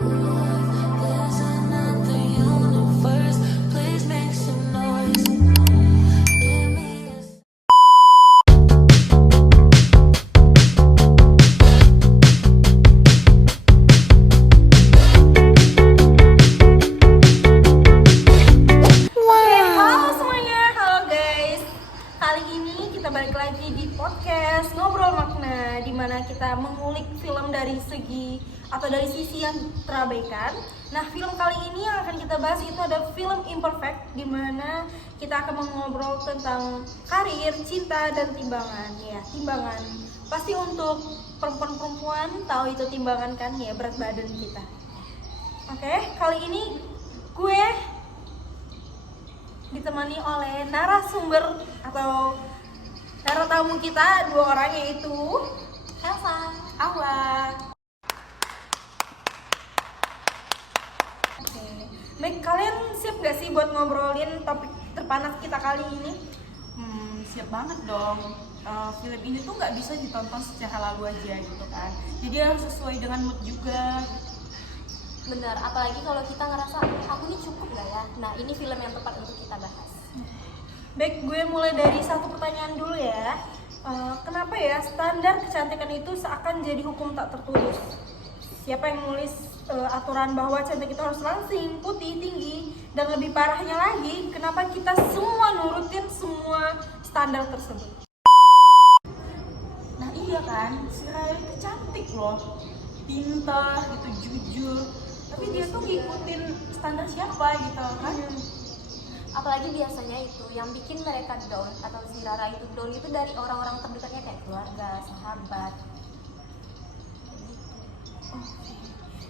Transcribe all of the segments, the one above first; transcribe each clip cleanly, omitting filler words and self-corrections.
There's another universe. Please make some noise. Give me a Halo semuanya, halo guys. Kali ini kita balik lagi di podcast Ngobrol Makna, di mana kita mengulik film dari segi atau dari sisi yang terabaikan. Nah, film kali ini yang akan kita bahas itu ada film Imperfect, di mana kita akan mengobrol tentang karir, cinta, dan timbangan. Ya, timbangan. Pasti untuk perempuan-perempuan tahu itu timbangan kan, ya berat badan kita. Oke, kali ini gue ditemani oleh narasumber atau naratamu kita dua orang, yaitu Elsa, Awa. Oke, baik, kalian siap gak sih buat ngobrolin topik terpanas kita kali ini? Siap banget dong. Film ini tuh nggak bisa ditonton secara lalu aja gitu kan. Jadi harus sesuai dengan mood juga. Benar, apalagi kalau kita ngerasa aku ini cukup gak ya? Nah, ini film yang tepat untuk kita bahas. Baik, gue mulai dari satu pertanyaan dulu ya. Kenapa ya standar kecantikan itu seakan jadi hukum tak tertulis? Siapa yang nulis aturan bahwa cantik itu harus langsing, putih, tinggi, dan lebih parahnya lagi, kenapa kita semua nurutin semua standar tersebut? Nah iya kan, si Raya itu cantik loh, pintar gitu, jujur. Tapi dia tuh ngikutin standar siapa gitu kan? Apalagi biasanya itu yang bikin mereka down atau si Rara itu down itu dari orang-orang terdekatnya kayak keluarga, sahabat.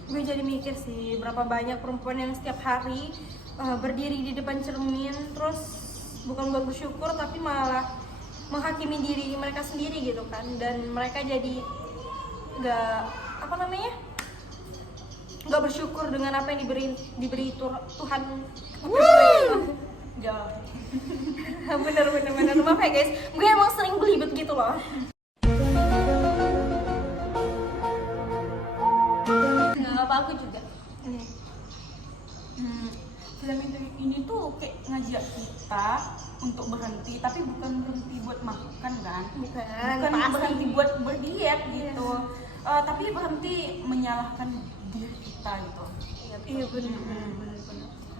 Gue jadi mikir sih, berapa banyak perempuan yang setiap hari berdiri di depan cermin, terus bukan buat bersyukur tapi malah menghakimi diri mereka sendiri gitu kan, dan mereka jadi nggak bersyukur dengan apa yang diberi Tuhan. Jauh. bener maaf ya guys, gue emang sering belibet gitu loh. Nggak apa aku juga. Film ini tuh kayak ngajak kita untuk berhenti, tapi bukan berhenti buat makan kan? Bukan berhenti buat berdiet gitu. Tapi berhenti menyalahkan diri kita gitu. Iya bener.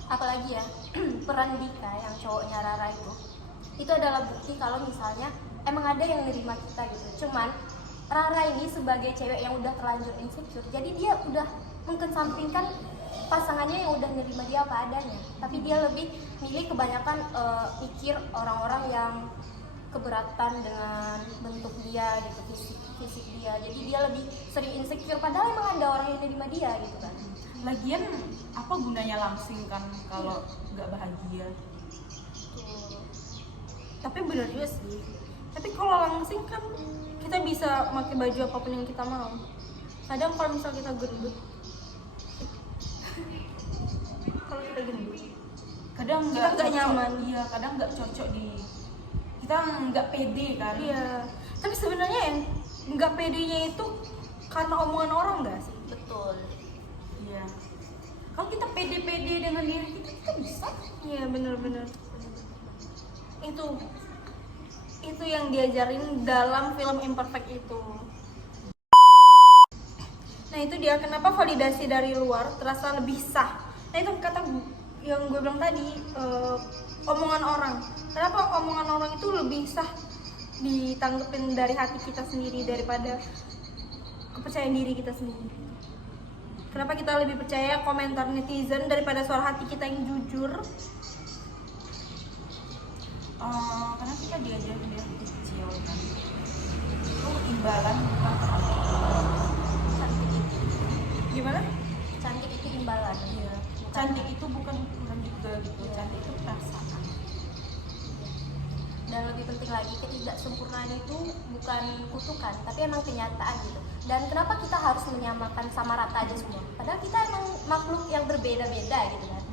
Apalagi ya, peran Dika yang cowoknya Rara itu adalah bukti kalau misalnya emang ada yang nerima kita gitu. Cuman Rara ini sebagai cewek yang udah terlanjur insecure, jadi dia udah mengkesampingkan pasangannya yang udah nerima dia apa adanya. Tapi dia lebih milih kebanyakan pikir orang-orang yang keberatan dengan bentuk dia gitu, fisik dia. Jadi dia lebih sering insecure padahal emang ada orang yang nerima dia gitu kan. Lagian apa gunanya langsing kan kalau nggak bahagia? Tapi bener juga sih. Tapi kalau langsing kan kita bisa pakai baju apapun yang kita mau. Kadang kalau misal kita gendut, Kadang kita nggak cocok. nyaman. Iya, kadang nggak cocok kita nggak pede kan? Iya. Tapi sebenarnya yang nggak pedenya itu karena omongan orang nggak sih? Betul. Iya. Kalau kita pede-pede dengan diri kita bisa. Iya bener. Itu yang diajarin dalam film Imperfect itu. Nah itu dia kenapa validasi dari luar terasa lebih sah. Nah itu kata yang gue bilang tadi, omongan orang. Kenapa omongan orang itu lebih sah ditanggepin dari hati kita sendiri daripada kepercayaan diri kita sendiri? Kenapa kita lebih percaya komentar netizen daripada suara hati kita yang jujur? Karena kita diajarin dari kecil kan. Itu imbalan bukan Cantik itu. Gimana? Cantik itu imbalan. Iya. Cantik itu bukan ukuran juga gitu. Cantik itu perasaan. Dan lebih penting lagi, ketidaksempurnaan itu bukan kutukan, tapi emang kenyataan gitu. Dan kenapa kita harus menyamakan sama rata aja semua? Padahal kita emang makhluk yang berbeda-beda gitu kan.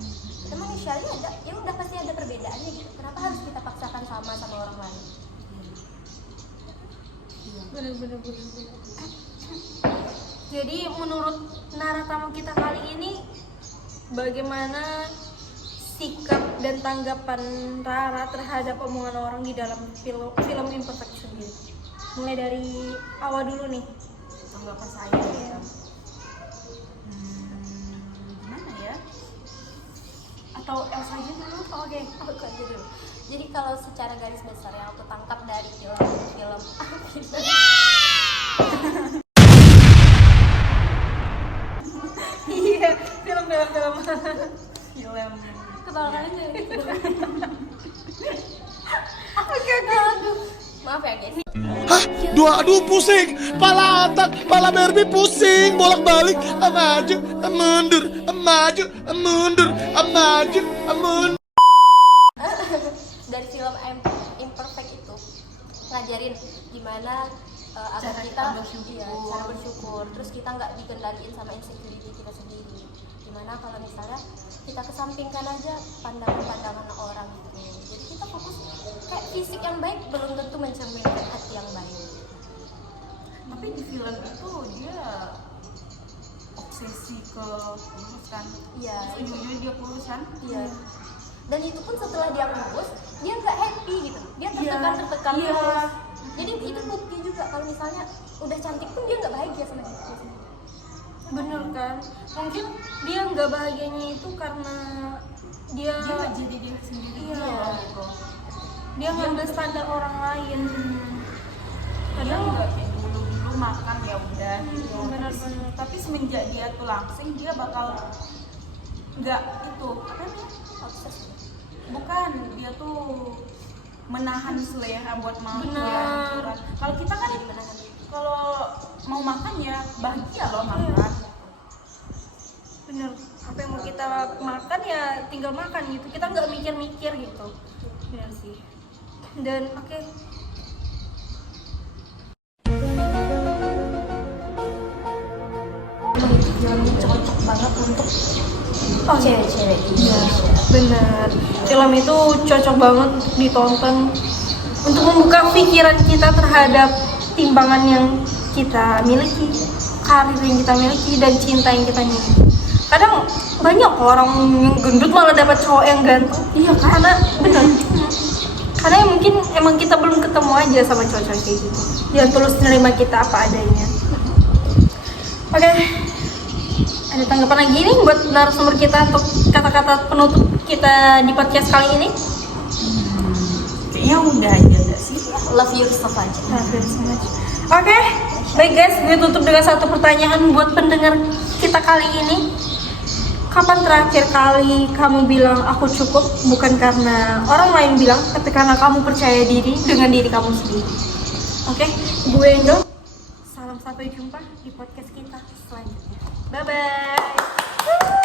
Kita manusianya ada, ya udah pasti ada perbedaannya gitu. Kenapa harus kita paksakan sama orang lain? Bener. Jadi menurut naratamu kita kali ini, bagaimana sikap dan tanggapan Rara terhadap omongan orang di dalam film Imperfect sendiri? Mulai dari awal dulu nih. Tanggapan saya ya. Gimana ya? Atau Elsa aja dulu? Oke, aku aja dulu. Jadi kalau secara garis besar yang aku tangkap dari film Iya, film. Film kebalangan aja. Oke. Aduh, maaf ya guys. Hah? Aduh pusing, pala otak, pala Barbie pusing, bolak-balik, maju, mundur, maju, mundur, maju, mundur. Dari film Imperfect itu ngajarin gimana agar Cara kita kita bersyukur. iya, cara bersyukur, terus kita nggak dikendaliin sama insecurity kita sendiri. Gimana kalau misalnya kita kesampingkan aja pandangan orang gitu. Jadi kita fokus kayak fisik yang baik belum tentu mencerminkan hati yang baik. Tapi di film itu dia obsesi ke kurus kan. Iya. Ujung-ujungnya dia kurus kan. Iya. Dan itu pun setelah dia kurus, dia nggak happy gitu. Dia tertekan Iya. terus. Jadi itu bukti juga kalau misalnya udah cantik pun dia nggak bahagia sama diri sendiri. Bener kan? Mungkin dia nggak bahagianya itu karena dia Dia nggak jadi diri sendiri. Iya. Bro. dia ngambil standar orang lain. Dia nggak kayak dulu makan ya udah gitu. Bener-bener. Tapi semenjak dia tuh langsing dia bakal nggak itu apa nih? Obses. Bukan, dia tuh menahan selera buat makan. Benar. Kalau kita kan kalau mau makan ya bahagia loh makan. Bener. Apa yang mau kita makan ya tinggal makan gitu. Kita nggak mikir-mikir gitu. Bener sih. Dan oke. Film ini cocok banget untuk cewek-cewek Indonesia. Bener. Film itu cocok banget untuk ditonton untuk membuka pikiran kita terhadap timbangan yang kita miliki, karir yang kita miliki, dan cinta yang kita miliki. Kadang banyak orang yang gendut malah dapat cowok yang ganteng. Iya, karena bener. Karena mungkin emang kita belum ketemu aja sama cowok-cowok kayak gitu. Yang tulus menerima kita apa adanya. Oke. Ada tanggapan lagi nih buat narasumber kita untuk kata-kata penutup kita di podcast kali ini? Kayaknya udah aja nggak sih? Love yourself aja. Oke, baik guys, gue tutup dengan satu pertanyaan buat pendengar kita kali ini. Kapan terakhir kali kamu bilang aku cukup bukan karena orang lain bilang, tapi karena kamu percaya diri dengan diri kamu sendiri? Oke, gue Endo. Salam sampai jumpa di podcast kita selanjutnya. Bye bye.